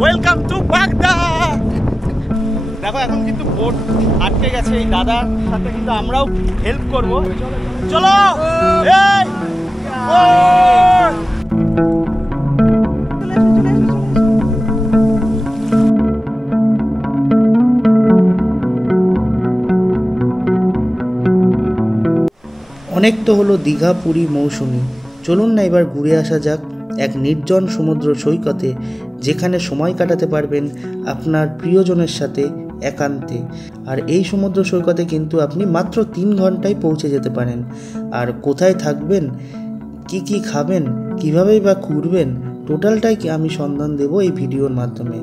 Welcome to বাগদা। দেখো এখন কিন্তু বোট আটকে গেছে, এই দাদার সাথে কিন্তু আমরাও হেল্প করব। চলো অনেক তো হলো দীঘা পুরী মৌসুমি, চলুন না এবার ঘুরে আসা যাক এক নির্জন সমুদ্র সৈকতে, যেখানে সময় কাটাতে পারবেন আপনার প্রিয়জনের সাথে একান্তে। আর এই সমুদ্র সৈকতে কিন্তু আপনি মাত্র 3 ঘন্টায় পৌঁছে যেতে পারেন। আর কোথায় থাকবেন, কি খাবেন, কীভাবেই বা ঘুরবেন, টোটালটাই আমি সন্ধান দেব এই ভিডিওর মাধ্যমে।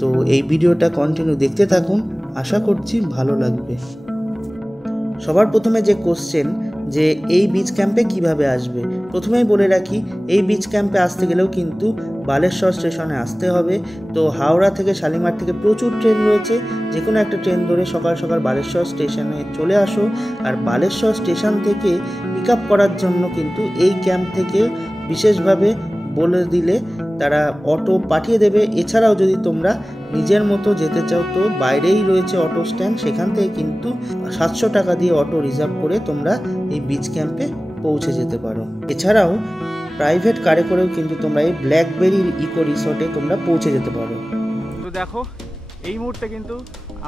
তো এই ভিডিওটা কন্টিনিউ দেখতে থাকুন, আশা করছি ভালো লাগবে। সবার প্রথমে যে কোশ্চেন যে এই বিচ ক্যাম্পে কিভাবে আসবে, প্রথমেই বলে রাখি এই বিচ ক্যাম্পে আসতে গেলেও কিন্তু বালেশ্বর স্টেশনে আসতে হবে। তো হাওড়া থেকে শালিমার থেকে প্রচুর ট্রেন রয়েছে, যে কোনো একটা ট্রেন ধরে সকাল সকাল বালেশ্বর স্টেশনে চলে আসো। আর বালেশ্বর স্টেশন থেকে পিক আপ করার জন্য কিন্তু এই ক্যাম্প থেকে বিশেষভাবে বলে দিলে তারা অটো পাঠিয়ে দেবে। এছাড়াও যদি তোমরা নিজের মতো যেতে চাও তো বাইরেই রয়েছে অটো স্ট্যান্ড, সেখান থেকে কিন্তু 700 টাকা দিয়ে অটো রিজার্ভ করে তোমরা এই বিচ ক্যাম্পে পৌঁছে যেতে পারো। এছাড়াও প্রাইভেট কারে করেও কিন্তু তোমরা এই ব্ল্যাকবেরির ইকো রিসর্টে তোমরা পৌঁছে যেতে পারো। তো দেখো এই মুহূর্তে কিন্তু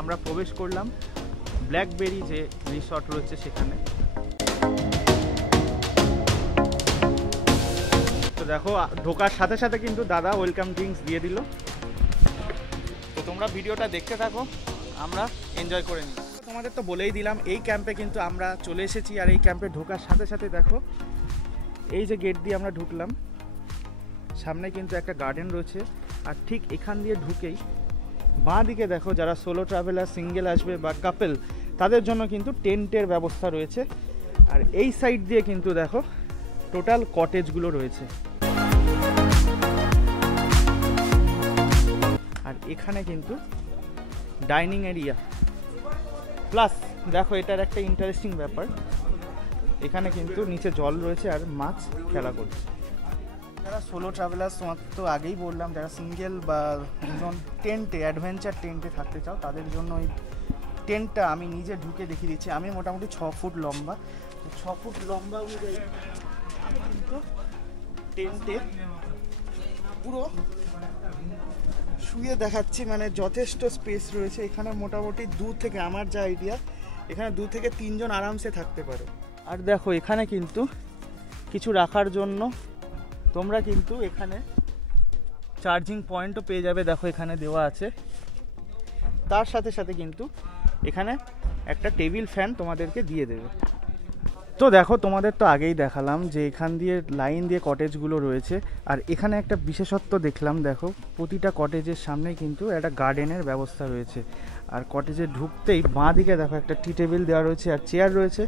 আমরা প্রবেশ করলাম ব্ল্যাকবেরি যে রিসর্ট রয়েছে সেখানে। তো দেখো ঢোকার সাথে সাথে কিন্তু দাদা ওয়েলকাম ড্রিঙ্কস দিয়ে দিল। তো তোমরা ভিডিওটা দেখতে থাকো, আমরা এনজয় করে নিই। তোমাদের তো বলেই দিলাম এই ক্যাম্পে কিন্তু আমরা চলে এসেছি। আর এই ক্যাম্পে ঢোকার সাথে সাথে দেখো এই যে গেট দিয়ে আমরা ঢুকলাম, সামনে কিন্তু একটা গার্ডেন রয়েছে। আর ঠিক এখান দিয়ে ঢুকেই বাঁ দিকে দেখো যারা সোলো ট্রাভেলার, সিঙ্গেল আসবে বা কাপল, তাদের জন্য কিন্তু টেন্টের ব্যবস্থা রয়েছে। আর এই সাইড দিয়ে কিন্তু দেখো টোটাল কটেজগুলো রয়েছে। আর এখানে কিন্তু ডাইনিং এরিয়া প্লাস দেখো এটার একটা ইন্টারেস্টিং ব্যাপার, এখানে কিন্তু নিচে জল রয়েছে আর মাছ খেলা করছে। যারা সোলো ট্রাভেলার্স, তোমার তো আগেই বললাম, যারা সিঙ্গেল বা দুজন টেন্টে অ্যাডভেঞ্চার টেন্টে থাকতে চাও তাদের জন্য এই টেন্টটা আমি নিজে ঢুকে দেখিয়ে দিচ্ছি। আমি মোটামুটি 6 ফুট লম্বা, 6 ফুট লম্বা অনুযায়ী আমি কিন্তু টেন্টে পুরো শুয়ে দেখাচ্ছি, মানে যথেষ্ট স্পেস রয়েছে এখানে। মোটামুটি 2 থেকে, আমার যা আইডিয়া, এখানে 2 থেকে 3 জন আরামসে থাকতে পারো। আর দেখো এখানে কিন্তু কিছু রাখার জন্য তোমরা কিন্তু এখানে চার্জিং পয়েন্টও পেয়ে যাবে, দেখো এখানে দেওয়া আছে। তার সাথে সাথে কিন্তু এখানে একটা টেবিল ফ্যান তোমাদেরকে দিয়ে দেবে। তো দেখো তোমাদের তো আগেই দেখালাম যে এখান দিয়ে লাইন দিয়ে কটেজগুলো রয়েছে। আর এখানে একটা বিশেষত্ব দেখলাম, দেখো প্রতিটা কটেজের সামনে কিন্তু একটা গার্ডেনের ব্যবস্থা রয়েছে। আর কটেজে ঢুকতেই বাঁ দিকে দেখো একটা টি টেবিল দেওয়া রয়েছে আর চেয়ার রয়েছে।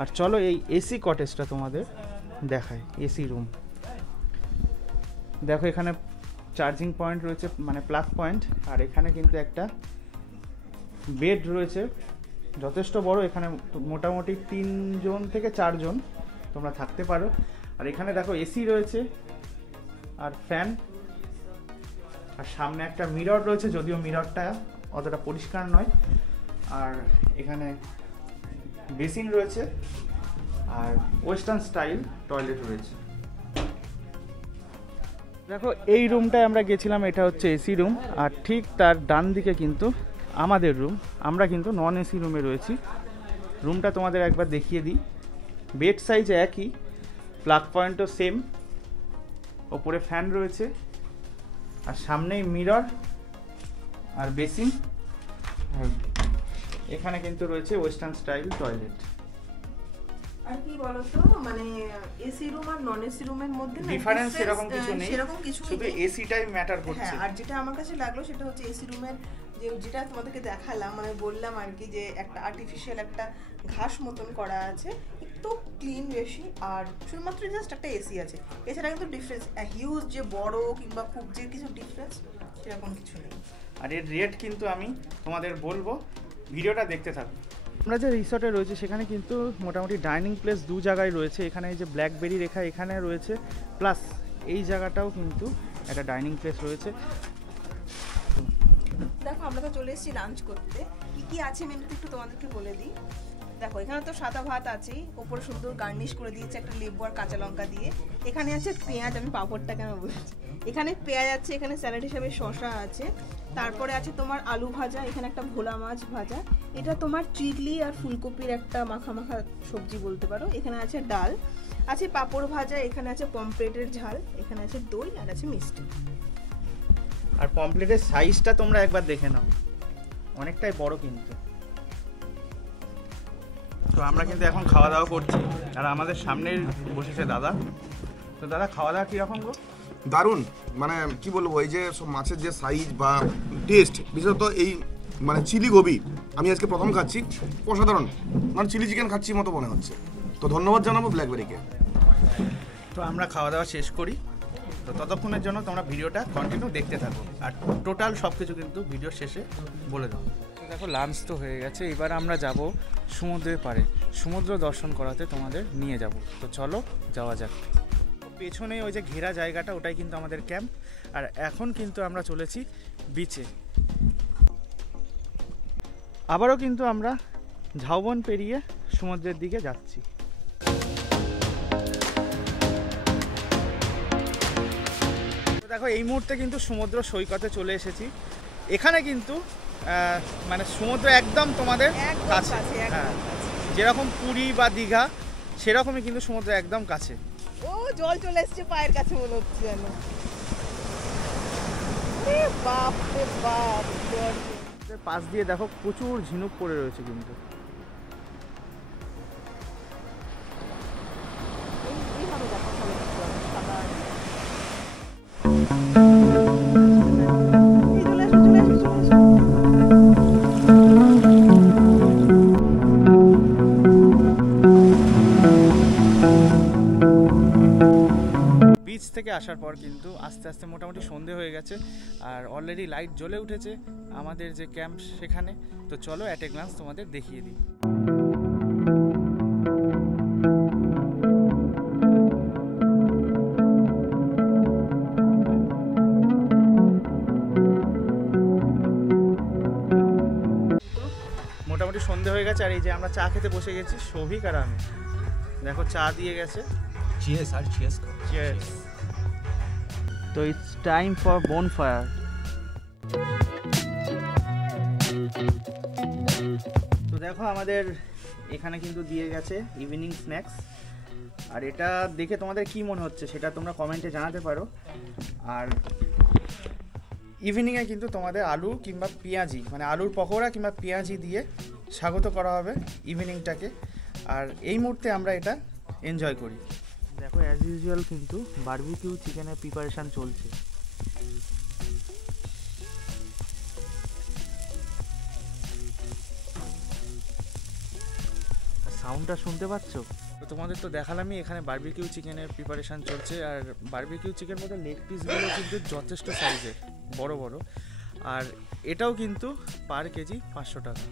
আর চলো এই এসি কটেজটা তোমাদের দেখায়, এসি রুম। দেখো এখানে চার্জিং পয়েন্ট রয়েছে, মানে প্লাগ পয়েন্ট। আর এখানে কিন্তু একটা বেড রয়েছে, যথেষ্ট বড়। এখানে মোটামুটি 3 জন থেকে 4 জন তোমরা থাকতে পারো। আর এখানে দেখো এসি রয়েছে আর ফ্যান। আর সামনে একটা মিরর রয়েছে, যদিও মিররটা অতটা পরিষ্কার নয়। আর এখানে বেসিন রয়েছে আর ওয়েস্টার্ন স্টাইল টয়লেট রয়েছে। দেখো এই রুমটায় আমরা গেছিলাম, এটা হচ্ছে এসি রুম। আর ঠিক তার ডান দিকে কিন্তু আমাদের রুম, আমরা কিন্তু নন এসি রুমে রয়েছি। রুমটা তোমাদের একবার দেখিয়ে দিই। বেড সাইজ একই, প্লাগ পয়েন্টও সেম, ওপরে ফ্যান রয়েছে আর সামনেই মিরর আর বেসিন। এখানে কিন্তু রয়েছে ওয়েস্টার্ন স্টাইল টয়লেট। আর কি বলতো, মানে এসি রুম আর নন এসি রুমের মধ্যে ডিফারেন্স সেরকম কিছু নেই, শুধু এসিটাই ম্যাটার করছে। হ্যাঁ, আর যেটা আমার কাছে লাগলো সেটা হচ্ছে এসি রুমের যেটা তোমাদেরকে দেখালাম, মানে বললাম আর কি, যে একটা আর্টিফিশিয়াল একটা ঘাস মতন করা আছে, একটু ক্লিন বেশি। আর শুধুমাত্র জাস্ট একটা এসি আছে, এছাড়া কিন্তু ডিফারেন্স হিউজ যে বড় কিংবা খুব যে কিছু ডিফারেন্স সেরকম কিছু নেই। আর এর রেট কিন্তু আমি তোমাদের বলবো, ভিডিওটা দেখতে থাকো। আমরা যে রিসর্টে রয়েছে সেখানে কিন্তু মোটামুটি ডাইনিং প্লেস 2 জায়গায় রয়েছে। এখানে এই যে ব্ল্যাকবেরি রেখা এখানে রয়েছে, প্লাস এই জায়গাটাও কিন্তু একটা ডাইনিং প্লেস রয়েছে। দেখো আমরা তো চলে এসেছি লাঞ্চ করতে। কি কি আছে মেনুতে একটু তোমাদেরকে বলে দিই। দেখো এখানে তো সাদা ভাত আছেই, ওপরে সুন্দর গার্নিশ করে দিয়েছে একটা লেবু আর কাঁচা লঙ্কা দিয়ে। এখানে আছে পেঁয়াজ, আমি পাঁপড়টা কেন বলছি, এখানে পেঁয়াজ আছে, এখানে স্যালাড হিসাবে শসা আছে, তারপরে আছে তোমার আলু ভাজা, এখানে একটা ভোলা মাছ ভাজা, এটা তোমার চিলি আর ফুলকপির একটা মাখা মাখা সবজি বলতে পারো, এখানে আছে ডাল, আছে পাঁপড় ভাজা, এখানে আছে পমফ্রেটের ঝাল, এখানে আছে দই আর আছে মিষ্টি। আর পমপ্লেটের সাইজটা তোমরা একবার দেখে নাও, অনেকটাই বড় কিন্তু। তো আমরা কিন্তু এখন খাওয়া দাওয়া করছি, আর আমাদের সামনেই বসেছে দাদা। তো দাদা, খাওয়া দাওয়া কীরকম গো? দারুণ, মানে কি বলবো, এই যে সব মাছের যে সাইজ বা টেস্ট, বিশেষত এই মানে চিলি গোবি আমি আজকে প্রথম খাচ্ছি, অসাধারণ, মানে চিলি চিকেন খাচ্ছি মতো মনে হচ্ছে। তো ধন্যবাদ জানাবো ব্ল্যাকবেরিকে। তো আমরা খাওয়া দাওয়া শেষ করি, তো ততক্ষণের জন্য তোমরা ভিডিওটা কন্টিনিউ দেখতে থাকো, আর টোটাল সব কিছু কিন্তু ভিডিওর শেষে বলে দাও। দেখো লাঞ্চ তো হয়ে গেছে, এবার আমরা যাব সমুদ্রের পাড়ে, সমুদ্র দর্শন করাতে তোমাদের নিয়ে যাব। তো চলো যাওয়া যাক। পেছনে ওই যে ঘেরা জায়গাটা, ওটাই কিন্তু আমাদের ক্যাম্প, আর এখন কিন্তু আমরা চলেছি বিচে। আবারও কিন্তু আমরা ঝাউবন পেরিয়ে সমুদ্রের দিকে যাচ্ছি। দেখো এই মুহূর্তে কিন্তু সমুদ্র সৈকতে চলে এসেছি। এখানে কিন্তু মানে সমুদ্র একদম তোমাদের কাছে, হ্যাঁ, যেরকম পুরী বা দীঘা সেরকমই কিন্তু সমুদ্র একদম কাছে। ও জল চলে এসেছে পায়ের কাছে মনে হচ্ছে যেন। বাপ রে বাপ, পাশ দিয়ে দেখো প্রচুর ঝিনুক পড়ে রয়েছে কিন্তু। বিচ থেকে আসার পর কিন্তু আস্তে আস্তে মোটামুটি সন্ধে হয়ে গেছে, আর অলরেডি লাইট জ্বলে উঠেছে আমাদের যে ক্যাম্প সেখানে। তো চলো অ্যাট এ গ্লান্স তোমাদের দেখিয়ে দিই। মোটামুটি সন্ধে হয়ে গেছে, আর এই যে আমরা চা খেতে বসে গেছি, সৌভিক আর আমি। দেখো চা দিয়ে গেছে। Cheers, আর cheers করো। Cheers. তো ইটস টাইম ফর bonfire. তো দেখো আমাদের এখানে কিন্তু দিয়ে গেছে ইভিনিং স্ন্যাক্স, আর এটা দেখে তোমাদের কি মনে হচ্ছে সেটা তোমরা কমেন্টে জানাতে পারো। আর ইভিনিংয়ে কিন্তু তোমাদের আলু কিংবা পেঁয়াজি, মানে আলুর পকোড়া কিংবা পেঁয়াজি দিয়ে স্বাগত করা হবে ইভিনিংটাকে, আর এই মুহূর্তে আমরা এটা এনজয় করি। দেখো অ্যাজ ইউজুয়াল কিন্তু বারবিকিউ চিকেনের প্রিপারেশন চলছে। সাউন্ডটা শুনতে পাচ্ছ? তো তোমাদের তো দেখালামই এখানে বারবিকিউ চিকেনের প্রিপারেশন চলছে, আর বারবিকিউ চিকেন বলতে লেগ পিসগুলো কিন্তু যথেষ্ট সাইজের, বড় বড়, আর এটাও কিন্তু পার কেজি 500 টাকা।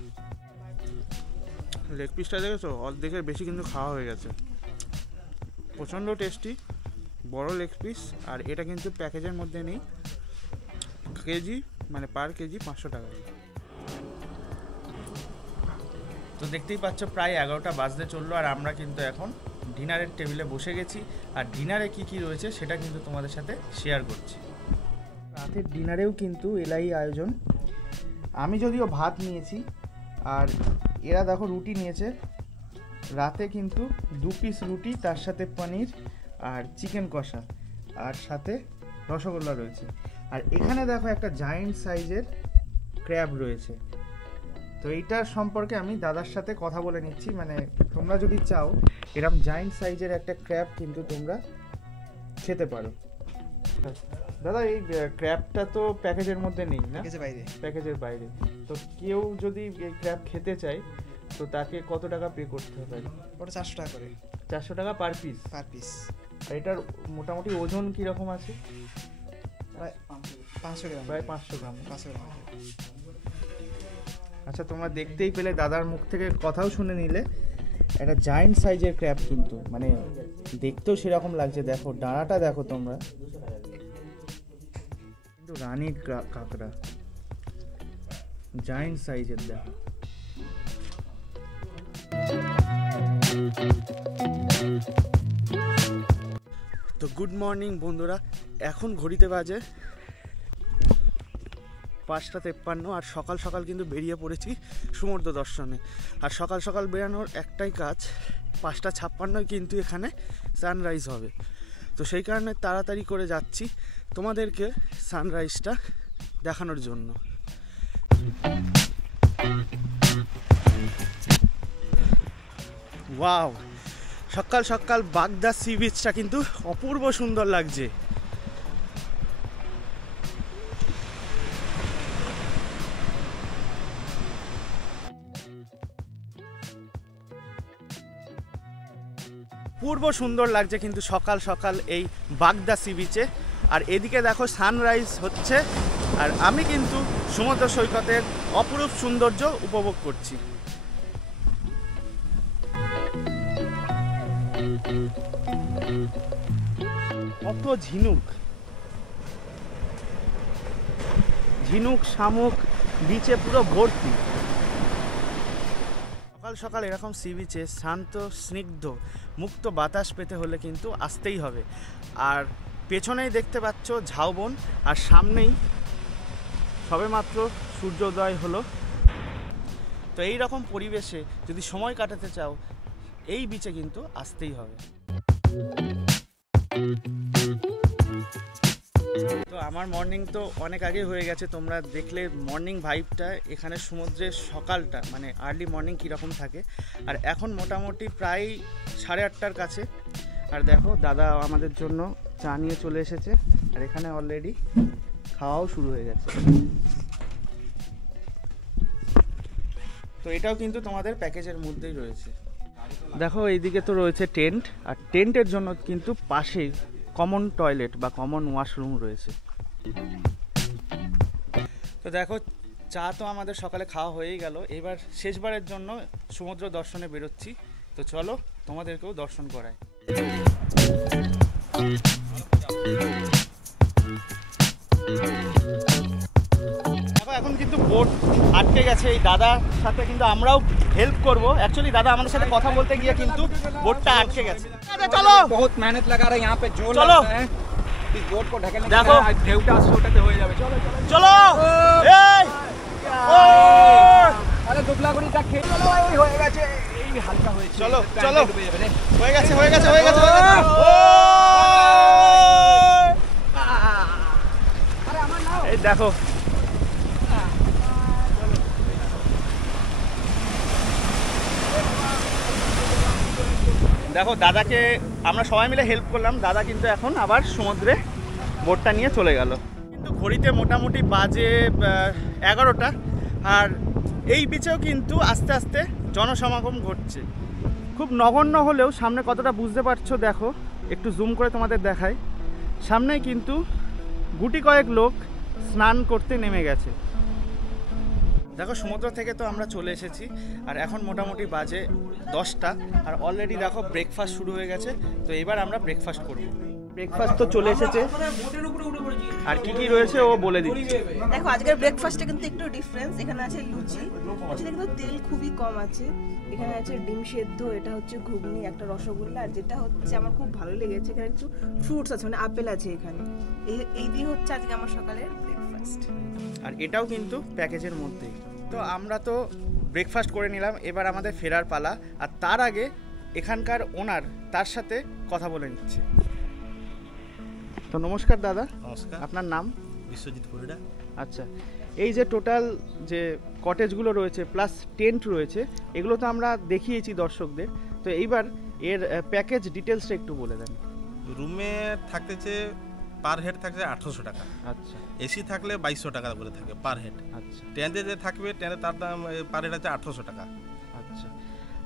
লেগ পিসটা দেখেছো, অর্ধেকের বেশি কিন্তু খাওয়া হয়ে গেছে। প্রচণ্ড টেস্টি, বড় লেগ পিস, আর এটা কিন্তু প্যাকেজের মধ্যে নেই, কেজি মানে পার কেজি 500 টাকা। তো দেখতেই পাচ্ছ প্রায় 11টা বাজতে চললো, আর আমরা কিন্তু এখন ডিনারের টেবিলে বসে গেছি, আর ডিনারে কি কি রয়েছে সেটা কিন্তু তোমাদের সাথে শেয়ার করছি। রাতের ডিনারেও কিন্তু এলাই আয়োজন। আমি যদিও ভাত নিয়েছি, আর এরা দেখো রুটি নিয়েছে। রাতে কিন্তু 2 পিস রুটি, তার সাথে পনির আর চিকেন কষা, আর সাথে রসগোল্লা রয়েছে। আর এখানে দেখো একটা জায়েন্ট সাইজের ক্র্যাব রয়েছে। তো এইটার সম্পর্কে আমি দাদার সাথে কথা বলে নিচ্ছি, মানে তোমরা যদি চাও এরকম জায়েন্ট সাইজের একটা ক্র্যাব কিন্তু তোমরা খেতে পারো। দাদা এই ক্র্যাবটা তো প্যাকেজের মধ্যে নেই না? প্যাকেজের বাইরে। তো কেউ যদি এই ক্র্যাব খেতে চায় তো তাকে কত টাকা পে করতে হবে? ওটা 400 টাকা করে। 400 টাকা পার পিস? Per piece. আর এটার মোটামুটি ওজন কীরকম আছে? প্রায় 500 গ্রাম। প্রায় 500 গ্রাম। 500 গ্রাম। আচ্ছা, তোমরা দেখতেই পেলে, দাদার মুখ থেকে কথাও শুনে নিলে। একটা জায়েন্ট সাইজের ক্র্যাব কিন্তু, মানে দেখতেও সেরকম লাগছে। দেখো ডানাটা দেখো তোমরা, কিন্তু রানীর কাঁকড়া। জায়েন্ট সাইজের দেখো। তো গুড মর্নিং বন্ধুরা, এখন ঘড়িতে বাজে 5:53 আর সকাল সকাল কিন্তু বেরিয়ে পড়েছি সমুদ্র দর্শনে। আর সকাল সকাল বেরানোর একটাই কাজ, 5:56 কিন্তু এখানে সানরাইজ হবে। তো সেই কারণে তাড়াতাড়ি করে যাচ্ছি তোমাদেরকে সানরাইজটা দেখানোর জন্য। ওয়াও, সকাল সকাল বাগদা সি বিচটা কিন্তু অপূর্ব সুন্দর লাগছে। পূর্ব সুন্দর লাগছে কিন্তু সকাল সকাল এই বাগদা সি বিচে। আর এদিকে দেখো সানরাইজ হচ্ছে, আর আমি কিন্তু সমুদ্র সৈকতের অপরূপ সৌন্দর্য উপভোগ করছি। কত ঝিনুক ঝিনুক শামুক বিচে পুরো ভর্তি। সকাল সকাল এরকম সি বিচে শান্ত স্নিগ্ধ মুক্ত বাতাস পেতে হলে কিন্তু আসতেই হবে। আর পেছনেই দেখতে পাচ্ছ ঝাউবন, আর সামনেই সবেমাত্র সূর্যোদয় হলো। তো এই রকম পরিবেশে যদি সময় কাটাতে চাও, এই বিচে কিন্তু আসতেই হবে। তো আমার মর্নিং তো অনেক আগে হয়ে গেছে, তোমরা দেখলে মর্নিং ভাইবটা এখানে সমুদ্রের সকালটা মানে আর্লি মর্নিং কীরকম থাকে। আর এখন মোটামুটি প্রায় 8:30টার কাছে। আর দেখো দাদা আমাদের জন্য চা নিয়ে চলে এসেছে, আর এখানে অলরেডি খাওয়াও শুরু হয়ে গেছে। তো এটাও কিন্তু তোমাদের প্যাকেজের মধ্যেই রয়েছে। দেখো এইদিকে তো রয়েছে টেন্ট, আর টেন্টের জন্য কিন্তু পাশেই কমন টয়লেট বা কমন ওয়াশরুম রয়েছে। তো দেখো চা তো আমাদের সকালে খাওয়া হয়েই গেল, এবার শেষবারের জন্য সমুদ্র দর্শনে বেরোচ্ছি। তো চলো তোমাদেরকেও দর্শন করাই। দেখো এখন কিন্তু বোট আটকে গেছে, এই দাদার সাথে কিন্তু আমরাও হেল্প করব। অ্যাকচুয়ালি দাদা আমাদের সাথে কথা বলতে গিয়ে কিন্তু বোটটা আটকে গেছে। চলো, बहुत मेहनत लगा रहे हैं यहाँ पे, जोर चलो। लगता है इस बोट को ढकेलने के देखो। लिए। ढेउटा छोटे हो जावे। चलो चलो চলো এই ও আরে দুবলাগুড়ি তা খেয়ে চলো, এই হয়ে গেছে, এই হালকা হয়েছে। চলো, প্যান্টে চলো। ডুবে যাবে রে। হয়ে গেছে হয়ে গেছে হয়ে গেছে হয়ে গেছে। ও আরে আমার নাও। এই দেখো দেখো দাদাকে আমরা সবাই মিলে হেল্প করলাম। দাদা কিন্তু এখন আবার সমুদ্রে বোটটা নিয়ে চলে গেল। কিন্তু ঘড়িতে মোটামুটি বাজে 11টা, আর এই বিচেও কিন্তু আস্তে আস্তে জনসমাগম ঘটছে। খুব নগণ্য হলেও সামনে কতটা বুঝতে পারছো দেখো, একটু জুম করে তোমাদের দেখাই। সামনেই কিন্তু গুটি কয়েক লোক স্নান করতে নেমে গেছে। দেখো সমুদ্র থেকে তো আমরা চলে এসেছি, আর এখন মোটামুটি বাজে 10টা, আর অলরেডি দেখো ব্রেকফাস্ট শুরু হয়ে গেছে। তো এবার আমরা ব্রেকফাস্ট করব। ব্রেকফাস্ট তো চলে এসেছে, আর কি কি রয়েছে ও বলে দিচ্ছে। দেখো আজকের ব্রেকফাস্টে কিন্তু একটু ডিফারেন্স। এখানে আছে লুচি, লুচিতে কিন্তু তেল খুবই কম আছে। এখানে আছে ডিম সেদ্ধ, এটা হচ্ছে ঘুগনি, একটা রসগোল্লা, আর যেটা হচ্ছে আমার খুব ভালো লেগেছে এখানে কিছু ফ্রুটস আছে, মানে আপেল আছে এখানে। এই দিয়ে হচ্ছে আজকে আমার সকালের ব্রেকফাস্ট। আর এটাও কিন্তু প্যাকেজের মধ্যেই। তো আমরা তো ব্রেকফাস্ট করে নিলাম, এবার আমাদের ফেরার পালা। আর তার আগে এখানকার ওনার তার সাথে কথা বলে নিচ্ছে। তো নমস্কার দাদা। নমস্কার, আপনার নাম? বিশ্বজিৎ পরিডা। আচ্ছা, এই যে টোটাল যে কটেজগুলো রয়েছে প্লাস টেন্ট রয়েছে, এগুলো তো আমরা দেখিয়েছি দর্শকদের। তো এইবার এর প্যাকেজ ডিটেলসটা একটু বলে দেন। রুমে থাকতেছে পার হেড থাকছে 800 টাকা। আচ্ছা এসি থাকলে 2200 টাকা করে থাকে পার হেড। আচ্ছা ট্রেনে যে থাকবে ট্রেনে তার দাম পার হেড আছে 800 টাকা। আচ্ছা,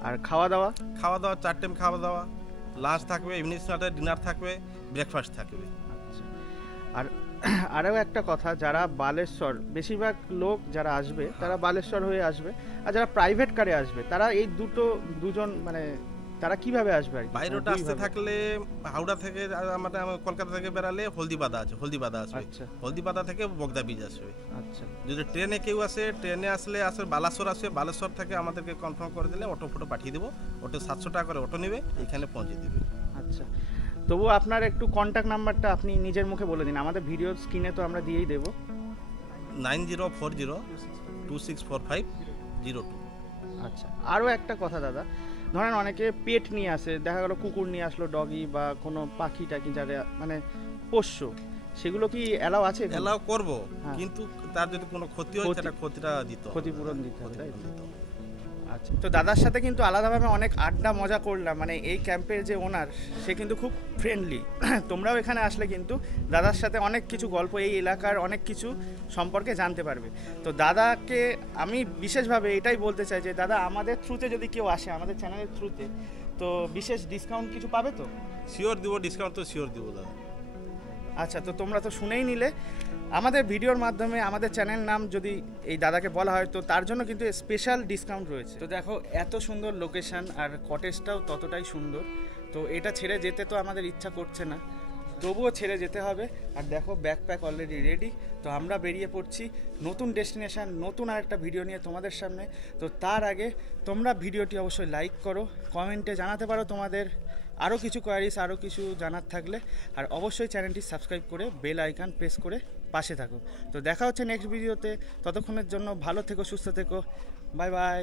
আর খাওয়া দাওয়া? খাওয়া দাওয়া 4 টাইম খাওয়া দাওয়া, লাঞ্চ থাকবে, ইভিনিং স্ন্যাকে ডিনার থাকবে, ব্রেকফাস্ট থাকবে। আচ্ছা, আর আরও একটা কথা, যারা বালেশ্বর, বেশিরভাগ লোক যারা আসবে তারা বালেশ্বর হয়ে আসবে, আর যারা প্রাইভেট কারে আসবে তারা এই দুজন মানে তারা কিভাবে আসবে আর কি? বাইরেটা আসতে দুইভাবে। থাকলে হাওড়া থেকে আমাদের কলকাতা থেকে বেরালে হলদিবাদা আছে, হলদিবাদা আসবে। আচ্ছা। হলদিবাদা থেকে বগদা বীজ আসবে। আচ্ছা যদি ট্রেনে কেউ আসে, ট্রেনে আসলে বালাসোর আসবে, বালাসোর থেকে আমাদেরকে কনফার্ম করে দিলে অটো ফটো পাঠিয়ে দেবো। অটো 700 টাকা করে অটো নেবে, এখানে পৌঁছে দেবে। আচ্ছা, তবু আপনার একটু কন্ট্যাক্ট নাম্বারটা আপনি নিজের মুখে বলে দিন, আমাদের ভিডিও স্ক্রিনে তো আমরা দিয়েই দেবো। 9040264502। আচ্ছা, আরও একটা কথা দাদা, ধরেন অনেকে পেট নিয়ে আসে, দেখা গেলো কুকুর নিয়ে আসলো, ডগি বা কোনো পাখি টাকি যারা মানে পোষ্য, সেগুলো কি অ্যালাউ আছে? এলাও করবো, হ্যাঁ। কিন্তু তার যদি কোনো ক্ষতি হয় সেটা ক্ষতিটা দিতে হবে। ক্ষতিপূরণ দিতে হবে, তাই তো? ক্ষতিপূরণ দিতে হবে। আচ্ছা, তো দাদার সাথে কিন্তু আলাদাভাবে অনেক আড্ডা মজা করলাম, মানে এই ক্যাম্পের যে ওনার সে কিন্তু খুব ফ্রেন্ডলি। তোমরাও এখানে আসলে কিন্তু দাদার সাথে অনেক কিছু গল্প, এই এলাকার অনেক কিছু সম্পর্কে জানতে পারবে। তো দাদাকে আমি বিশেষভাবে এটাই বলতে চাই যে দাদা আমাদের থ্রুতে যদি কেউ আসে, আমাদের চ্যানেলের থ্রুতে, তো বিশেষ ডিসকাউন্ট কিছু পাবে তো? শিওর দিব, ডিসকাউন্ট তো শিওর দিব দাদা। আচ্ছা, তো তোমরা তো শুনেই নিলে, আমাদের ভিডিওর মাধ্যমে আমাদের চ্যানেল নাম যদি এই দাদাকে বলা হয় তো তার জন্য কিন্তু স্পেশাল ডিসকাউন্ট রয়েছে। তো দেখো এত সুন্দর লোকেশন আর কটেজটাও ততটাই সুন্দর, তো এটা ছেড়ে যেতে তো আমাদের ইচ্ছা করছে না, তবুও ছেড়ে যেতে হবে। আর দেখো ব্যাকপ্যাক অলরেডি রেডি, তো আমরা বেরিয়ে পড়ছি নতুন ডেস্টিনেশন, নতুন আরেকটা ভিডিও নিয়ে তোমাদের সামনে। তো তার আগে তোমরা ভিডিওটি অবশ্যই লাইক করো, কমেন্টে জানাতে পারো তোমাদের আরও কিছু কোয়ারিজ, আরও কিছু জানার থাকলে, আর অবশ্যই চ্যানেলটি সাবস্ক্রাইব করে বেল আইকন প্রেস করে পাশে থাকো। তো দেখা হচ্ছে নেক্সট ভিডিওতে, ততক্ষণের জন্য ভালো থেকো, সুস্থ থেকো, বাই বাই।